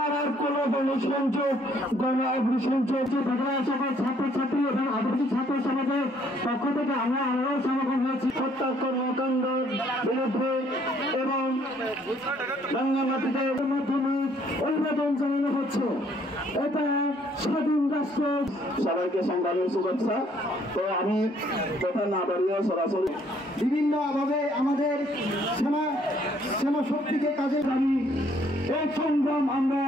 এবার আর কোনো গণসংযোগ গণঅগ্নিসংযোগ সকল ছাত্রছাত্রী এবং আদর্শ ছাত্র সমাজের পক্ষ থেকে আমরা আরও সমাগম হয়েছি হত্যা কর্মকাণ্ড বিরুদ্ধে এবং বাংলামাটিতে মাধ্যমে অভিবাদন জানানো হচ্ছে। এটা স্বাধীন রাষ্ট্র। সবাইকে সংগ্রামের শুভেচ্ছা। তো আমি কথা না বাড়িয়ে সরাসরি বিভিন্নভাবে আমাদের সেনা শক্তিকে কাজে এই সংগ্রাম আমরা